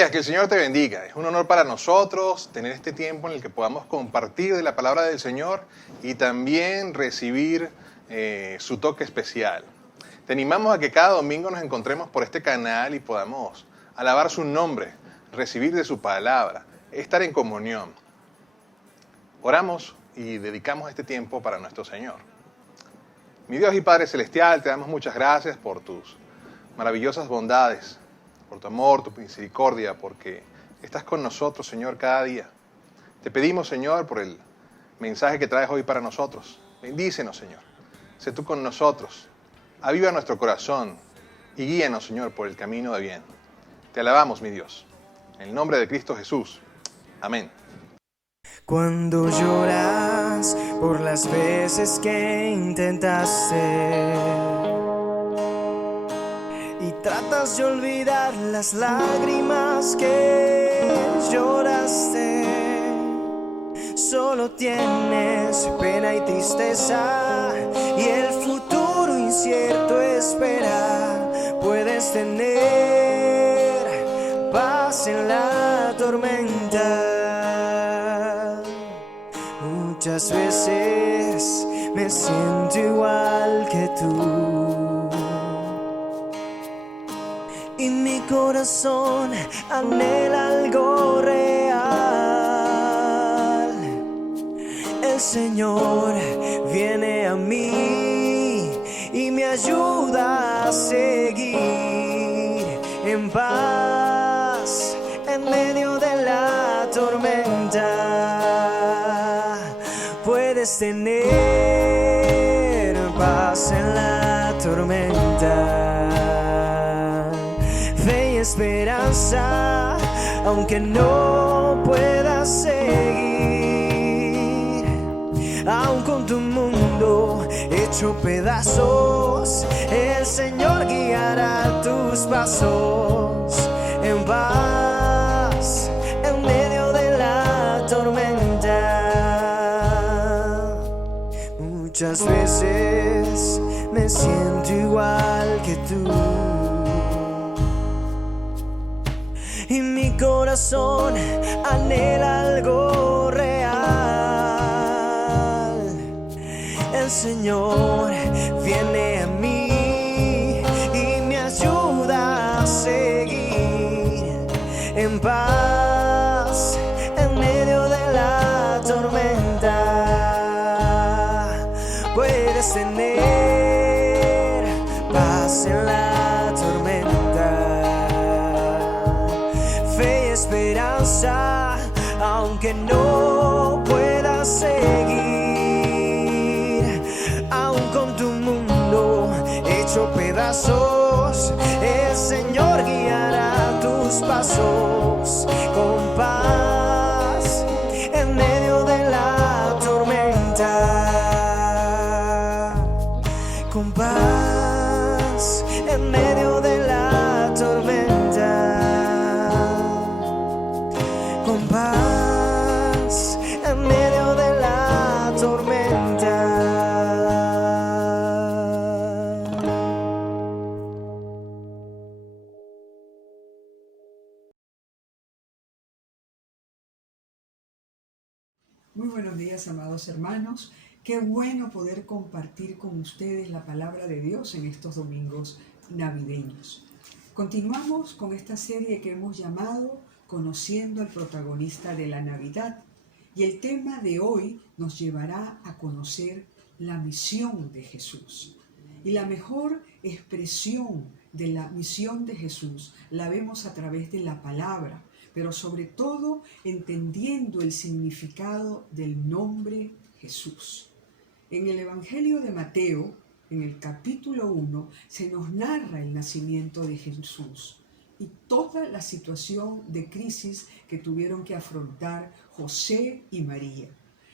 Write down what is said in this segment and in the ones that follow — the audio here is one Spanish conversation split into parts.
días, que el Señor te bendiga. Es un honor para nosotros tener este tiempo en el que podamos compartir de la palabra del Señor y también recibir su toque especial. Te animamos a que cada domingo nos encontremos por este canal y podamos alabar su nombre, recibir de su palabra, estar en comunión. Oramos y dedicamos este tiempo para nuestro Señor. Mi Dios y Padre Celestial, te damos muchas gracias por tus maravillosas bondades, por tu amor, tu misericordia, porque estás con nosotros, Señor, cada día. Te pedimos, Señor, por el mensaje que traes hoy para nosotros. Bendícenos, Señor. Sé tú con nosotros. Aviva nuestro corazón y guíanos, Señor, por el camino de bien. Te alabamos, mi Dios. En el nombre de Cristo Jesús. Amén. Cuando lloras por las veces que intentaste y tratas de olvidar las lágrimas que lloraste, solo tienes pena y tristeza y el futuro incierto espera. Puedes tener paz en la tormenta. Muchas veces me siento igual que tú y mi corazón anhela algo real. El Señor viene a mí y me ayuda a seguir en paz en medio de la tormenta. Puedes tener paz en la tormenta, fe y esperanza, aunque no puedas seguir, aun con tu mundo hecho pedazos, el Señor guiará tus pasos en paz en medio de la tormenta. Muchas veces me siento igual que tú y mi corazón anhela algo real. El Señor viene a mí y me ayuda a seguir en paz en medio de la tormenta. Puedes tener paz en la tormenta, fe y esperanza, aunque no puedas seguir, aun con tu mundo hecho pedazos, el Señor guiará tus pasos con paz en medio de la tormenta. Con paz en medio de la tormenta, con paz en medio de la tormenta. Muy buenos días, amados hermanos. Qué bueno poder compartir con ustedes la palabra de Dios en estos domingos navideños. Continuamos con esta serie que hemos llamado Conociendo al protagonista de la Navidad. Y el tema de hoy nos llevará a conocer la misión de Jesús. Y la mejor expresión de la misión de Jesús la vemos a través de la palabra, pero sobre todo entendiendo el significado del nombre Jesús. En el Evangelio de Mateo, en el capítulo 1, se nos narra el nacimiento de Jesús y toda la situación de crisis que tuvieron que afrontar José y María.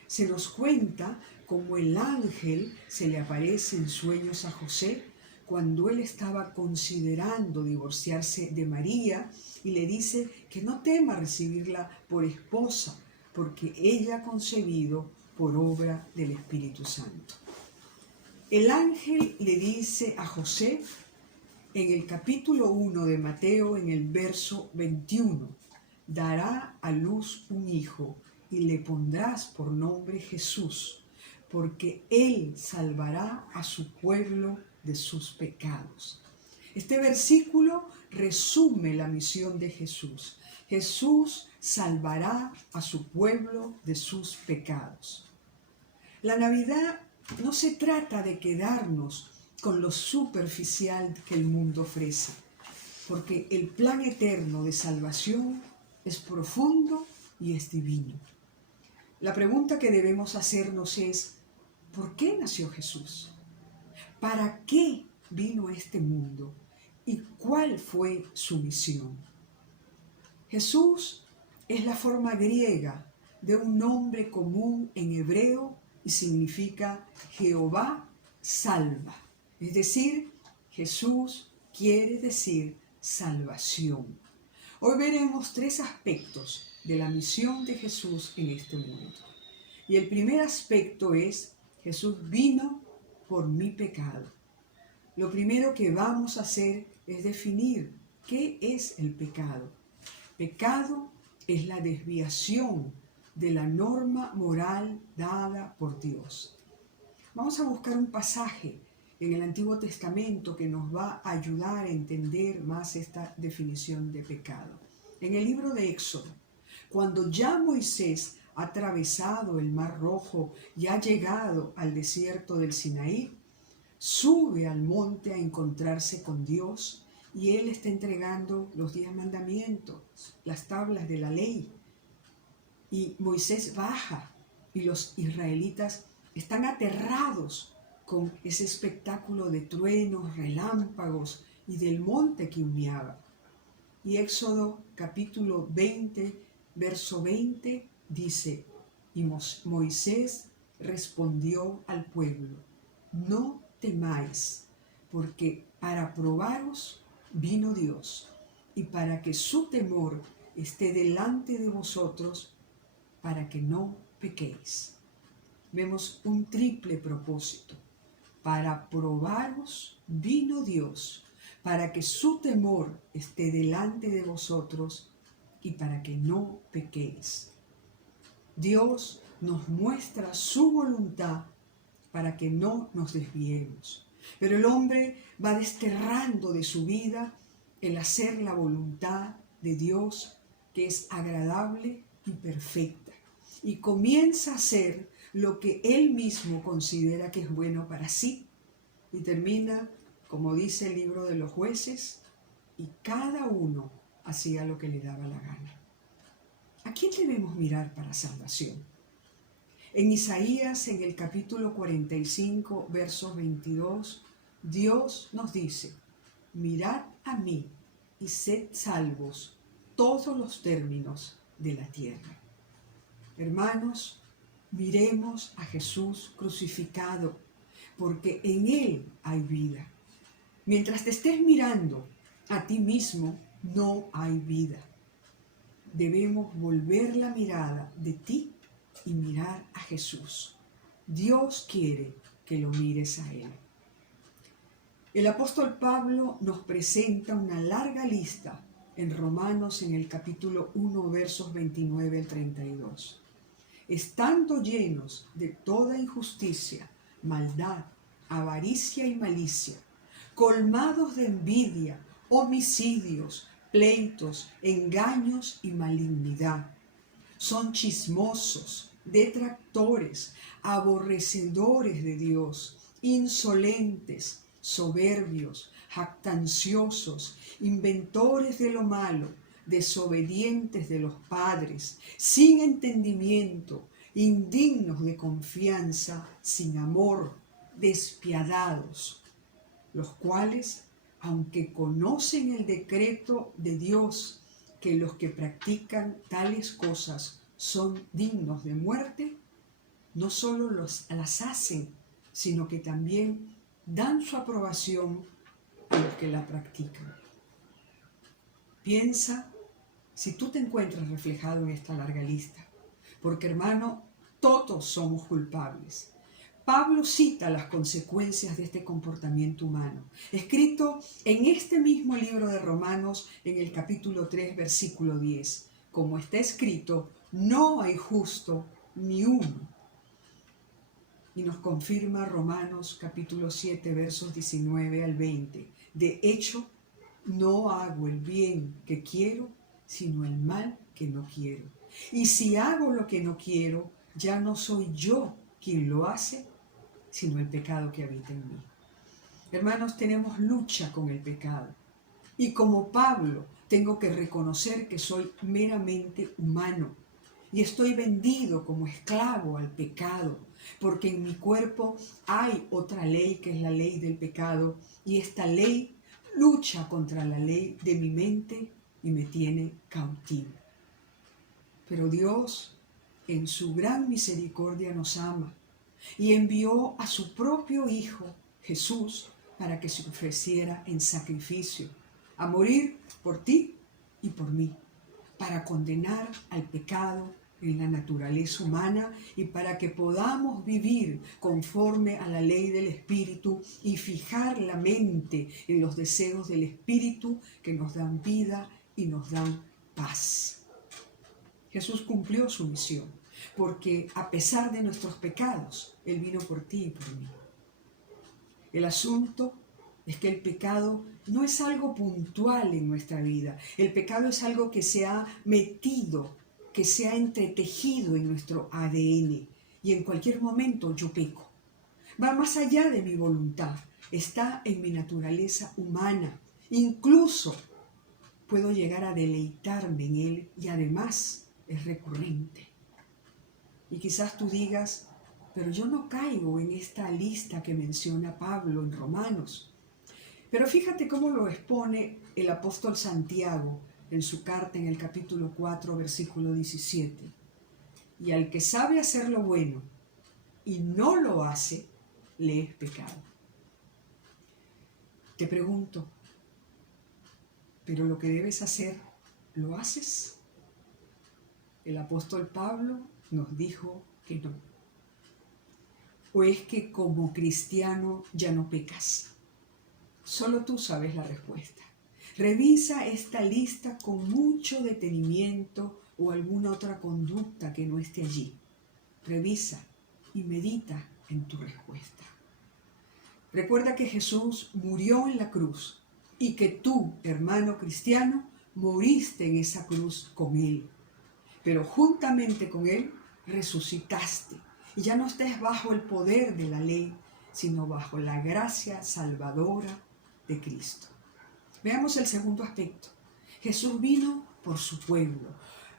Se nos cuenta cómo el ángel se le aparece en sueños a José cuando él estaba considerando divorciarse de María y le dice que no tema recibirla por esposa porque ella ha concebido por obra del Espíritu Santo. El ángel le dice a José en el capítulo 1 de Mateo, en el verso 21, dará a luz un hijo y le pondrás por nombre Jesús, porque él salvará a su pueblo de sus pecados. Este versículo resume la misión de Jesús. Jesús salvará a su pueblo de sus pecados. La Navidad no se trata de quedarnos con lo superficial que el mundo ofrece, porque el plan eterno de salvación es profundo y es divino. La pregunta que debemos hacernos es, ¿por qué nació Jesús? ¿Para qué vino a este mundo? ¿Y cuál fue su misión? Jesús es la forma griega de un nombre común en hebreo y significa Jehová salva. Es decir, Jesús quiere decir salvación. Hoy veremos 3 aspectos de la misión de Jesús en este mundo. Y el primer aspecto es, Jesús vino por mi pecado. Lo primero que vamos a hacer es definir qué es el pecado. Pecado es la desviación de la norma moral dada por Dios. Vamos a buscar un pasaje en el Antiguo Testamento que nos va a ayudar a entender más esta definición de pecado. En el libro de Éxodo, cuando ya Moisés ha atravesado el Mar Rojo y ha llegado al desierto del Sinaí, sube al monte a encontrarse con Dios y Él está entregando los 10 mandamientos, las tablas de la ley. Y Moisés baja y los israelitas están aterrados con ese espectáculo de truenos, relámpagos y del monte que humeaba. Y Éxodo capítulo 20, verso 20 dice, y Moisés respondió al pueblo, no temáis, porque para probaros vino Dios, y para que su temor esté delante de vosotros, para que no pequéis. Vemos un triple propósito. Para probaros vino Dios, para que su temor esté delante de vosotros y para que no pequéis. Dios nos muestra su voluntad para que no nos desviemos. Pero el hombre va desterrando de su vida el hacer la voluntad de Dios, que es agradable y perfecta, y comienza a hacer lo que él mismo considera que es bueno para sí, y termina, como dice el libro de los Jueces, y cada uno hacía lo que le daba la gana. ¿A quién debemos mirar para salvación? En Isaías, en el capítulo 45, versos 22, Dios nos dice, mirad a mí y sed salvos todos los términos de la tierra. Hermanos, miremos a Jesús crucificado, porque en Él hay vida. Mientras te estés mirando a ti mismo, no hay vida. Debemos volver la mirada de ti y mirar a Jesús. Dios quiere que lo mires a Él. El apóstol Pablo nos presenta una larga lista en Romanos en el capítulo 1, versos 29 al 32. Estando llenos de toda injusticia, maldad, avaricia y malicia, colmados de envidia, homicidios, pleitos, engaños y malignidad. Son chismosos, detractores, aborrecedores de Dios, insolentes, soberbios, jactanciosos, inventores de lo malo, desobedientes de los padres, sin entendimiento, indignos de confianza, sin amor, despiadados, los cuales, aunque conocen el decreto de Dios, que los que practican tales cosas son dignos de muerte, no solo las hacen, sino que también dan su aprobación a los que la practican. Piensa si tú te encuentras reflejado en esta larga lista, porque hermano, todos somos culpables, Pablo cita las consecuencias de este comportamiento humano, escrito en este mismo libro de Romanos, en el capítulo 3, versículo 10. Como está escrito, no hay justo ni uno. Y nos confirma Romanos capítulo 7, versos 19 al 20. De hecho, no hago el bien que quiero, sino el mal que no quiero. Y si hago lo que no quiero, ya no soy yo quien lo hace, sino el pecado que habita en mí. Hermanos, tenemos lucha con el pecado. Y como Pablo, tengo que reconocer que soy meramente humano y estoy vendido como esclavo al pecado, porque en mi cuerpo hay otra ley que es la ley del pecado, y esta ley lucha contra la ley de mi mente y me tiene cautivo. Pero Dios, en su gran misericordia, nos ama y envió a su propio Hijo, Jesús, para que se ofreciera en sacrificio, a morir por ti y por mí, para condenar al pecado en la naturaleza humana y para que podamos vivir conforme a la ley del Espíritu y fijar la mente en los deseos del Espíritu que nos dan vida y nos dan paz. Jesús cumplió su misión, porque a pesar de nuestros pecados, Él vino por ti y por mí. El asunto es que el pecado no es algo puntual en nuestra vida. El pecado es algo que se ha metido, que se ha entretejido en nuestro ADN. Y en cualquier momento yo peco. Va más allá de mi voluntad. Está en mi naturaleza humana. Incluso puedo llegar a deleitarme en él y además es recurrente. Y quizás tú digas, pero yo no caigo en esta lista que menciona Pablo en Romanos. Pero fíjate cómo lo expone el apóstol Santiago en su carta en el capítulo 4, versículo 17. Y al que sabe hacer lo bueno y no lo hace, le es pecado. Te pregunto, ¿pero lo que debes hacer, lo haces? El apóstol Pablo nos dijo que no. ¿O es que como cristiano ya no pecas? Solo tú sabes la respuesta. Revisa esta lista con mucho detenimiento o alguna otra conducta que no esté allí. Revisa y medita en tu respuesta. Recuerda que Jesús murió en la cruz y que tú, hermano cristiano, moriste en esa cruz con Él. Pero juntamente con Él resucitaste y ya no estés bajo el poder de la ley, sino bajo la gracia salvadora de Cristo. Veamos el segundo aspecto. Jesús vino por su pueblo.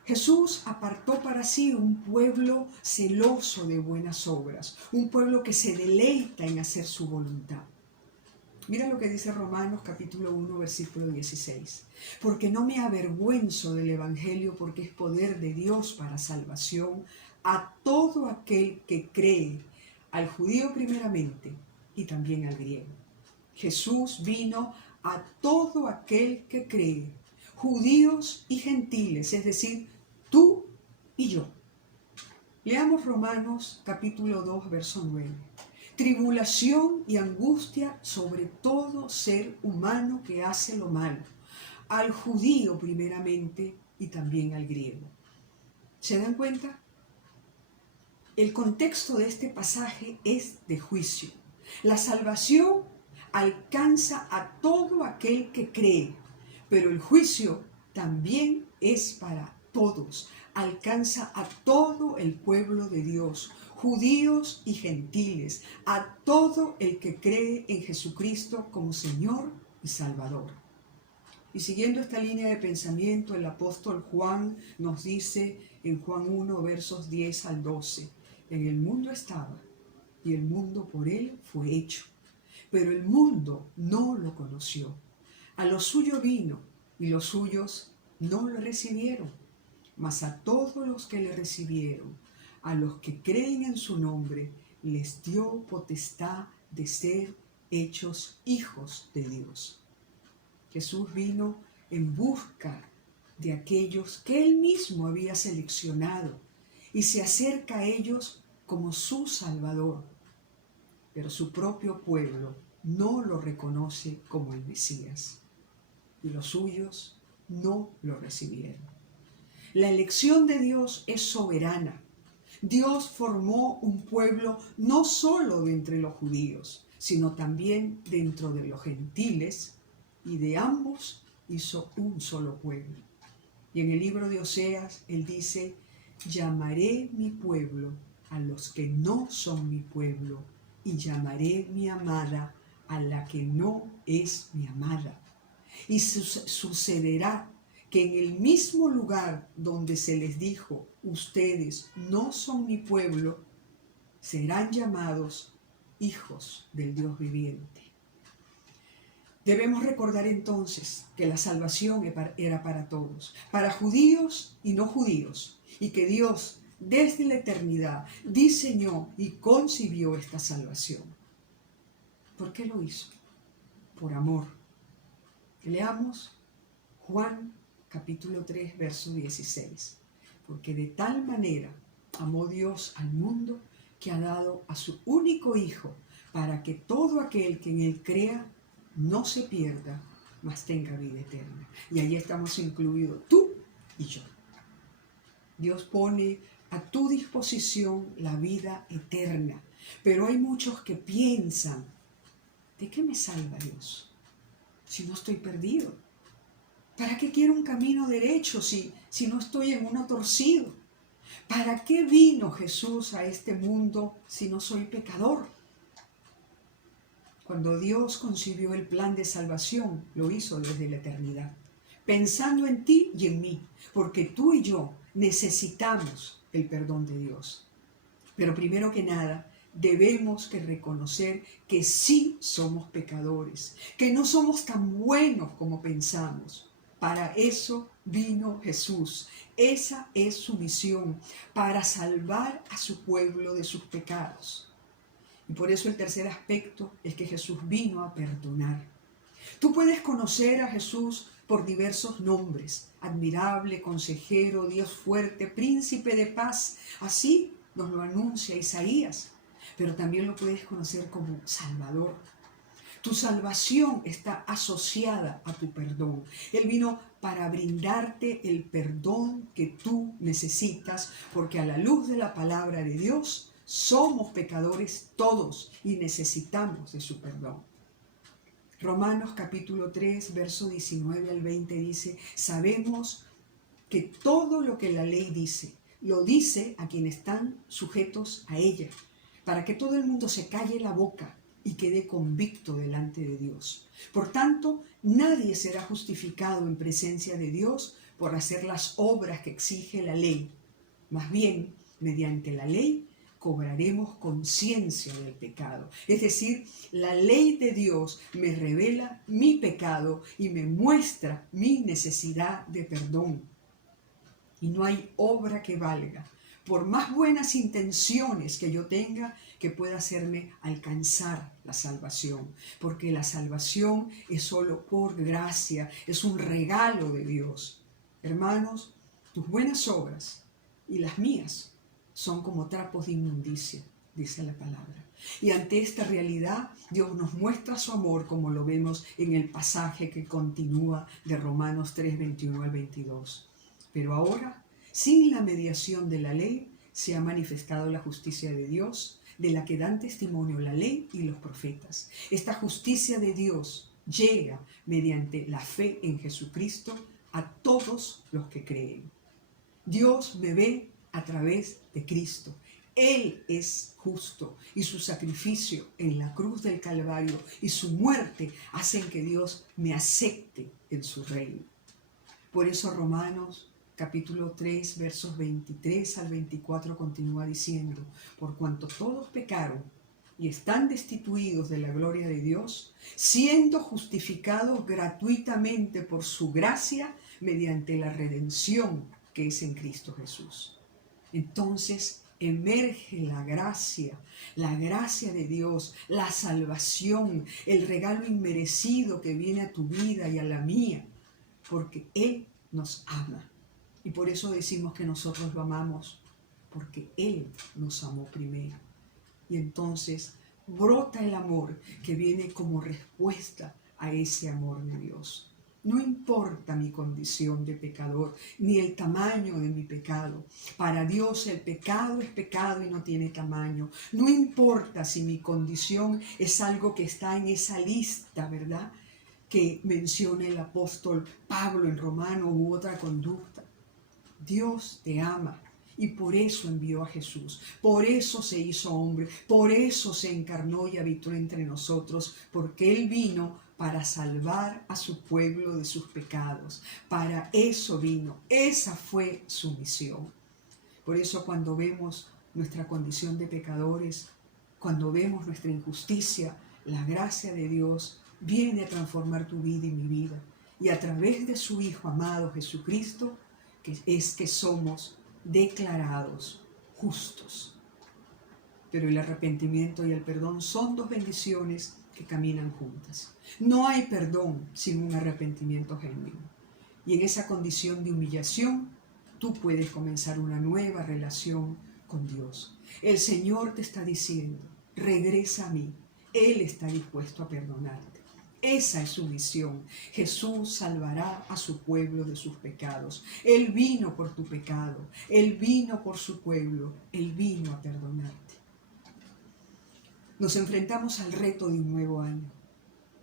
Jesús apartó para sí un pueblo celoso de buenas obras, un pueblo que se deleita en hacer su voluntad. Mira lo que dice Romanos capítulo 1, versículo 16. Porque no me avergüenzo del Evangelio, porque es poder de Dios para salvación a todo aquel que cree, al judío primeramente y también al griego. Jesús vino a todo aquel que cree, judíos y gentiles, es decir, tú y yo. Leamos Romanos capítulo 2, verso 9. Tribulación y angustia sobre todo ser humano que hace lo malo, al judío primeramente y también al griego. ¿Se dan cuenta? El contexto de este pasaje es de juicio. La salvación alcanza a todo aquel que cree, pero el juicio también es para todos. Alcanza a todo el pueblo de Dios, judíos y gentiles, a todo el que cree en Jesucristo como Señor y Salvador. Y siguiendo esta línea de pensamiento, el apóstol Juan nos dice en Juan 1, versos 10 al 12, en el mundo estaba, y el mundo por él fue hecho, pero el mundo no lo conoció. A lo suyo vino, y los suyos no lo recibieron. Mas a todos los que le recibieron, a los que creen en su nombre, les dio potestad de ser hechos hijos de Dios. Jesús vino en busca de aquellos que Él mismo había seleccionado y se acerca a ellos como su Salvador. pero su propio pueblo no lo reconoce como el Mesías, y los suyos no lo recibieron. La elección de Dios es soberana. Dios formó un pueblo no solo de entre los judíos, sino también dentro de los gentiles, y de ambos hizo un solo pueblo. Y en el libro de Oseas, él dice: llamaré mi pueblo a los que no son mi pueblo, y llamaré mi amada a la que no es mi amada. Y sucederá que en el mismo lugar donde se les dijo: ustedes no son mi pueblo, serán llamados hijos del Dios viviente. Debemos recordar entonces que la salvación era para todos, para judíos y no judíos, y que Dios desde la eternidad diseñó y concibió esta salvación. ¿Por qué lo hizo? Por amor. Leamos Juan capítulo 3, verso 16. Porque de tal manera amó Dios al mundo que ha dado a su único Hijo, para que todo aquel que en él crea no se pierda, mas tenga vida eterna. Y ahí estamos incluidos tú y yo. Dios pone a tu disposición la vida eterna. Pero hay muchos que piensan: ¿de qué me salva Dios si no estoy perdido? ¿Para qué quiero un camino derecho si no estoy en uno torcido? ¿Para qué vino Jesús a este mundo si no soy pecador? Cuando Dios concibió el plan de salvación, lo hizo desde la eternidad, pensando en ti y en mí, porque tú y yo necesitamos el perdón de Dios. Pero primero que nada, debemos que reconocer que sí somos pecadores, que no somos tan buenos como pensamos. Para eso vino Jesús. Esa es su misión, para salvar a su pueblo de sus pecados. Y por eso el tercer aspecto es que Jesús vino a perdonar. Tú puedes conocer a Jesús por diversos nombres: admirable, consejero, Dios fuerte, príncipe de paz. Así nos lo anuncia Isaías. Pero también lo puedes conocer como Salvador. Tu salvación está asociada a tu perdón. Él vino para brindarte el perdón que tú necesitas, porque a la luz de la palabra de Dios somos pecadores todos y necesitamos de su perdón. Romanos capítulo 3, verso 19 al 20 dice: sabemos que todo lo que la ley dice, lo dice a quienes están sujetos a ella, para que todo el mundo se calle la boca y quede convicto delante de Dios. Por tanto, nadie será justificado en presencia de Dios por hacer las obras que exige la ley. Más bien, mediante la ley cobraremos conciencia del pecado. Es decir, la ley de Dios me revela mi pecado y me muestra mi necesidad de perdón. Y no hay obra que valga, por más buenas intenciones que yo tenga, que pueda hacerme alcanzar la salvación. Porque la salvación es solo por gracia, es un regalo de Dios. Hermanos, tus buenas obras y las mías son como trapos de inmundicia, dice la palabra. Y ante esta realidad, Dios nos muestra su amor, como lo vemos en el pasaje que continúa de Romanos 3, 21 al 22. Pero ahora, sin la mediación de la ley, se ha manifestado la justicia de Dios, de la que dan testimonio la ley y los profetas. Esta justicia de Dios llega mediante la fe en Jesucristo a todos los que creen. Dios me ve a través de Cristo. Él es justo y su sacrificio en la cruz del Calvario y su muerte hacen que Dios me acepte en su reino. Por eso Romanos capítulo 3, versos 23 al 24 continúa diciendo: por cuanto todos pecaron y están destituidos de la gloria de Dios, siendo justificados gratuitamente por su gracia mediante la redención que es en Cristo Jesús. Entonces emerge la gracia de Dios, la salvación, el regalo inmerecido que viene a tu vida y a la mía, porque Él nos ama. Y por eso decimos que nosotros lo amamos, porque Él nos amó primero. Y entonces brota el amor que viene como respuesta a ese amor de Dios. No importa mi condición de pecador, ni el tamaño de mi pecado. Para Dios el pecado es pecado y no tiene tamaño. No importa si mi condición es algo que está en esa lista, ¿verdad?, que menciona el apóstol Pablo en Romanos u otra conducta. Dios te ama y por eso envió a Jesús, por eso se hizo hombre, por eso se encarnó y habitó entre nosotros, porque Él vino para salvar a su pueblo de sus pecados. Para eso vino, esa fue su misión. Por eso cuando vemos nuestra condición de pecadores, cuando vemos nuestra injusticia, la gracia de Dios viene a transformar tu vida y mi vida. Y a través de su Hijo amado Jesucristo, que somos declarados justos. Pero el arrepentimiento y el perdón son dos bendiciones que caminan juntas. No hay perdón sin un arrepentimiento genuino. Y en esa condición de humillación, tú puedes comenzar una nueva relación con Dios. El Señor te está diciendo, regresa a mí. Él está dispuesto a perdonarte. Esa es su misión. Jesús salvará a su pueblo de sus pecados. Él vino por tu pecado. Él vino por su pueblo. Él vino a perdonarte. Nos enfrentamos al reto de un nuevo año,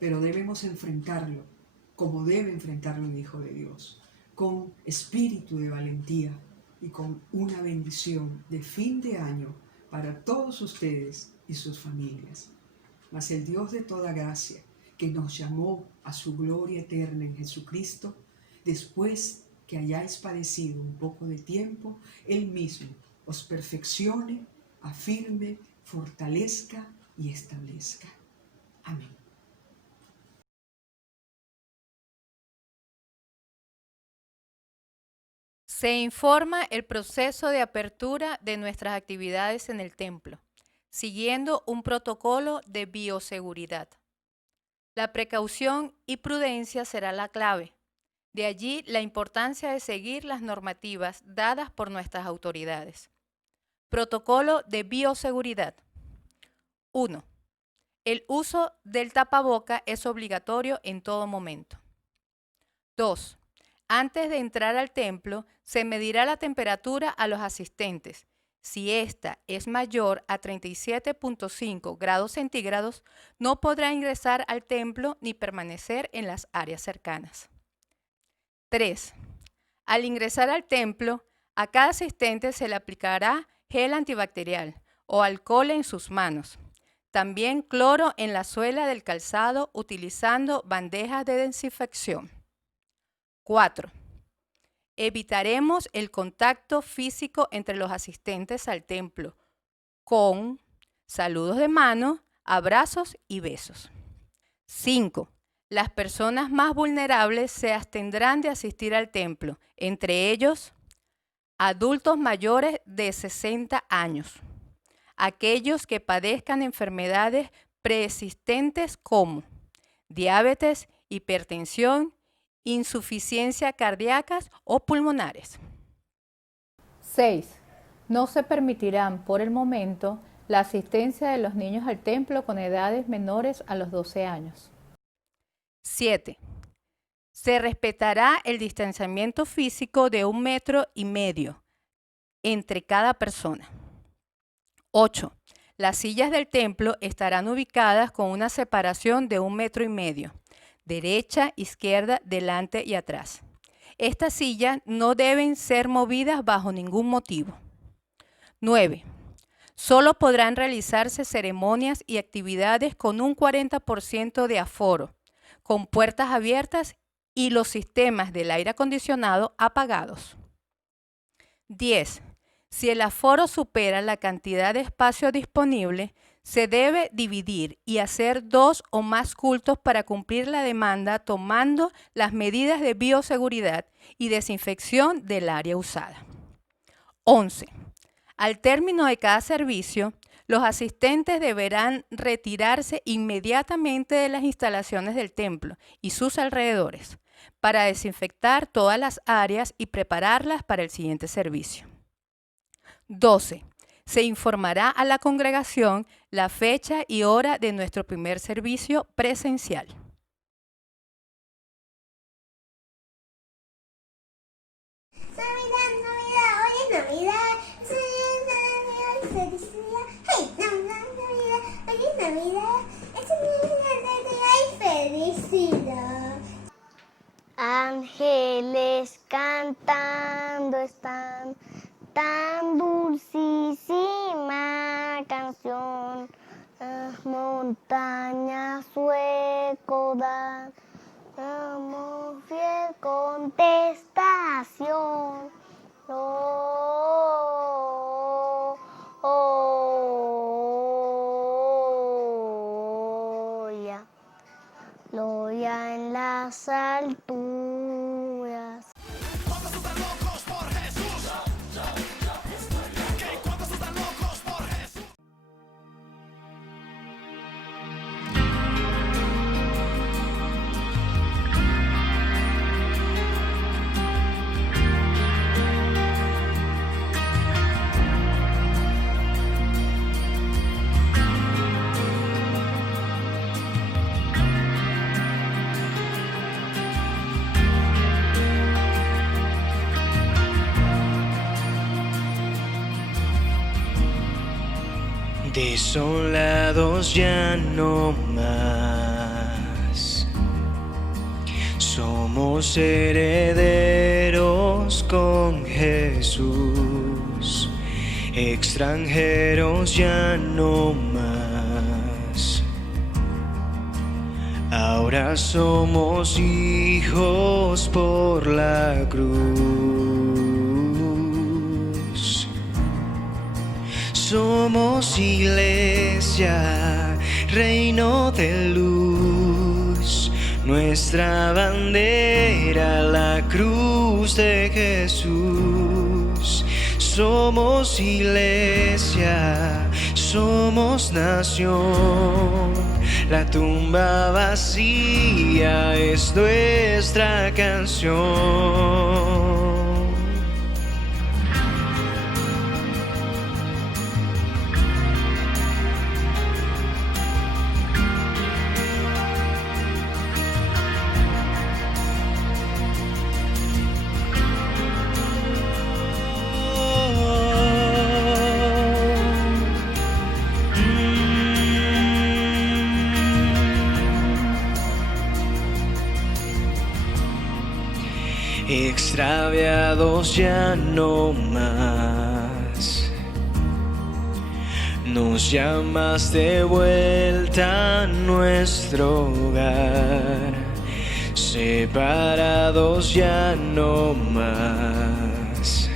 pero debemos enfrentarlo como debe enfrentarlo un hijo de Dios, con espíritu de valentía y con una bendición de fin de año para todos ustedes y sus familias. Mas el Dios de toda gracia, que nos llamó a su gloria eterna en Jesucristo, después que hayáis padecido un poco de tiempo, Él mismo os perfeccione, afirme, fortalezca y establezca. Amén. Se informa el proceso de apertura de nuestras actividades en el templo, siguiendo un protocolo de bioseguridad. La precaución y prudencia será la clave. De allí la importancia de seguir las normativas dadas por nuestras autoridades. Protocolo de bioseguridad. 1. El uso del tapaboca es obligatorio en todo momento. 2. Antes de entrar al templo, se medirá la temperatura a los asistentes. Si ésta es mayor a 37.5 grados centígrados, no podrá ingresar al templo ni permanecer en las áreas cercanas. 3. Al ingresar al templo, a cada asistente se le aplicará gel antibacterial o alcohol en sus manos. También cloro en la suela del calzado utilizando bandejas de desinfección. 4. Evitaremos el contacto físico entre los asistentes al templo con saludos de mano, abrazos y besos. 5. Las personas más vulnerables se abstendrán de asistir al templo, entre ellos adultos mayores de 60 años, aquellos que padezcan enfermedades preexistentes como diabetes, hipertensión, insuficiencia cardíacas o pulmonares. 6. No se permitirán por el momento la asistencia de los niños al templo con edades menores a los 12 años. 7. Se respetará el distanciamiento físico de 1,5 metros entre cada persona. 8. Las sillas del templo estarán ubicadas con una separación de 1,5 metros. Derecha, izquierda, delante y atrás. Estas sillas no deben ser movidas bajo ningún motivo. 9. Solo podrán realizarse ceremonias y actividades con un 40% de aforo, con puertas abiertas y los sistemas del aire acondicionado apagados. 10. Si el aforo supera la cantidad de espacio disponible, se debe dividir y hacer 2 o más cultos para cumplir la demanda tomando las medidas de bioseguridad y desinfección del área usada. 11. Al término de cada servicio, los asistentes deberán retirarse inmediatamente de las instalaciones del templo y sus alrededores para desinfectar todas las áreas y prepararlas para el siguiente servicio. 12. se informará a la congregación la fecha y hora de nuestro primer servicio presencial. Navidad, hoy es Navidad. Felicidad. Hey, Navidad, hoy es Navidad. Es felicidad. Ángeles cantando están, tan dulcísima canción. Las montañas su eco dan, damos fiel contestación. Gloria en las alturas. Desolados ya no más, somos herederos con Jesús, extranjeros ya no más, ahora somos hijos por la cruz. Somos iglesia, reino de luz, nuestra bandera, la cruz de Jesús. Somos iglesia, somos nación, la tumba vacía es nuestra canción. Extraviados ya no más, nos llamas de vuelta a nuestro hogar, separados ya no más,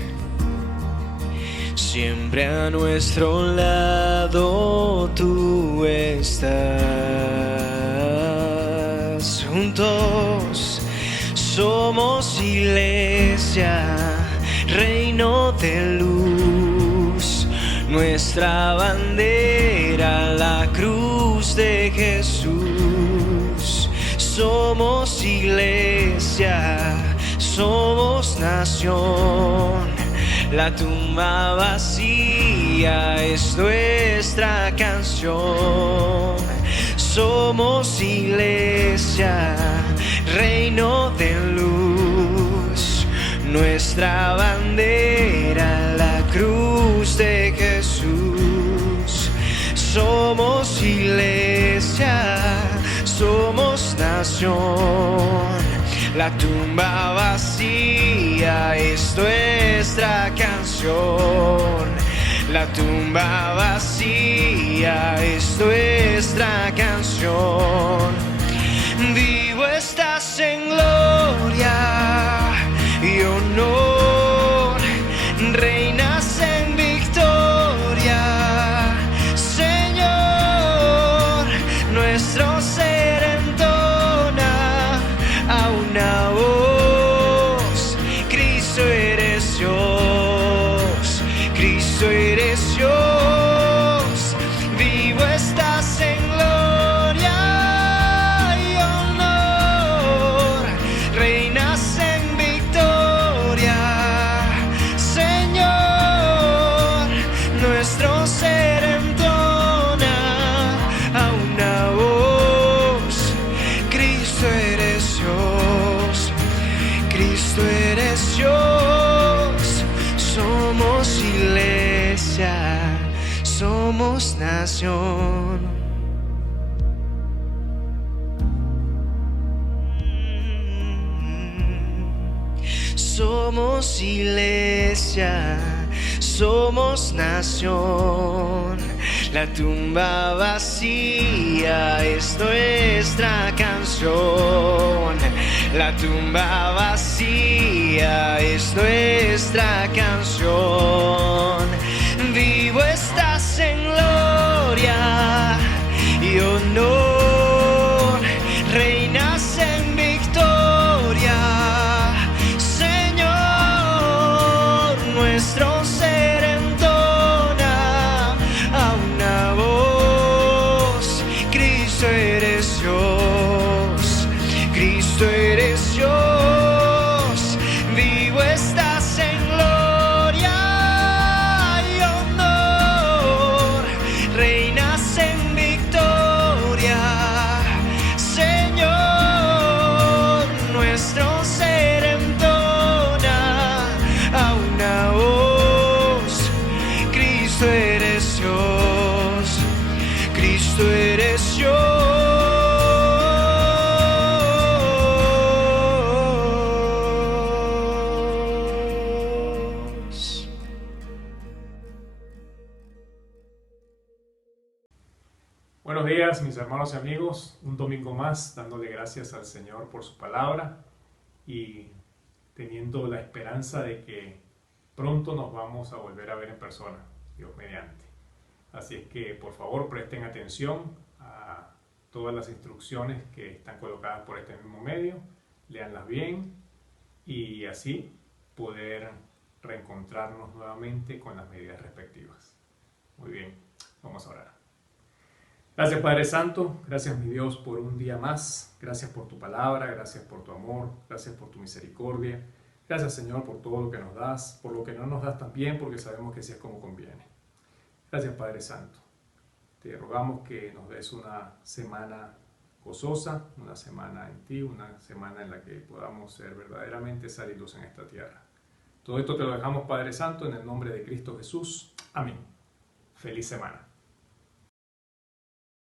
siempre a nuestro lado tú estás. Juntos somos iglesia, reino de luz, nuestra bandera, la cruz de Jesús. Somos iglesia, somos nación, la tumba vacía es nuestra canción. Somos iglesia, reino de luz, nuestra bandera, la cruz de Jesús. Somos iglesia, somos nación, la tumba vacía es nuestra canción. La tumba vacía es nuestra canción. Vivo estás en gloria y honor, reinas en victoria, Señor. Nuestro ser entona a una voz: Cristo eres Dios, Cristo eres Dios. Vivo estás en gloria y honor, reinas somos nación. Somos iglesia, somos nación. La tumba vacía es nuestra canción. La tumba vacía es nuestra canción. Vivo estás en gloria y honor, reinas en victoria, Señor. Nuestro ser entona a una voz: Cristo eres Dios, Cristo eres Dios. Vivo estás en gloria y honor, reinas en victoria, Señor. Nuestro ser entona a una voz: Cristo eres Dios, Cristo eres Dios. Buenos días, mis hermanos y amigos. Un domingo más, dándole gracias al Señor por su palabra y teniendo la esperanza de que pronto nos vamos a volver a ver en persona, Dios mediante. Así es que, por favor, presten atención a todas las instrucciones que están colocadas por este mismo medio, léanlas bien y así poder reencontrarnos nuevamente con las medidas respectivas. Muy bien, vamos a orar. Gracias, Padre Santo, gracias, mi Dios, por un día más. Gracias por tu palabra, gracias por tu amor, gracias por tu misericordia. Gracias, Señor, por todo lo que nos das, por lo que no nos das también, porque sabemos que así es como conviene. Gracias, Padre Santo. Te rogamos que nos des una semana gozosa, una semana en ti, una semana en la que podamos ser verdaderamente sal y luz en esta tierra. Todo esto te lo dejamos, Padre Santo, en el nombre de Cristo Jesús. Amén. Feliz semana.